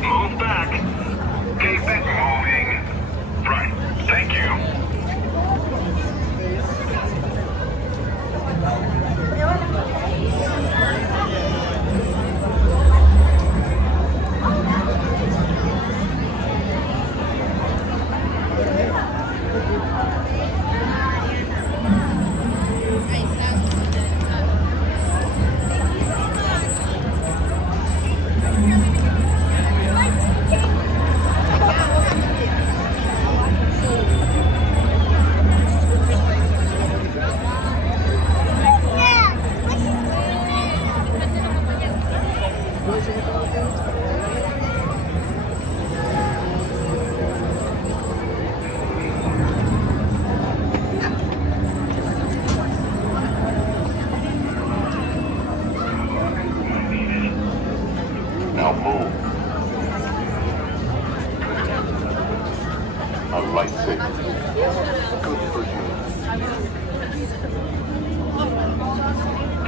Move back. Keep it moving. Right. Thank you. Now move. A lightsaber. Good for you.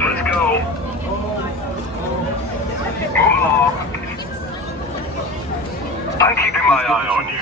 Let's go. Move along. I'm keeping my eye on you.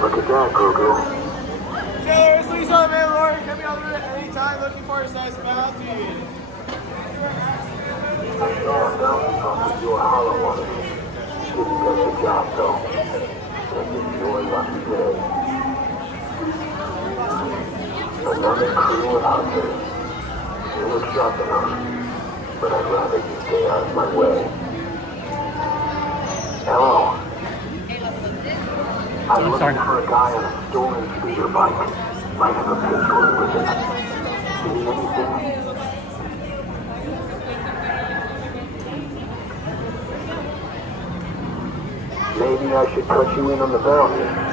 Look at that, Grogu. Seriously, son, man, Lord, come me over at any time looking for a size bounty. I saw a bounty from your hollow one. Didn't get the job, though. Just enjoy lucky day. Another crew of hunters. You look sharp enough, but I'd rather you stay out of my way. Hello. I'm looking for a guy on a stolen speeder bike. Might have a pistol with it. See anything? Maybe I should cut you in on the bounty.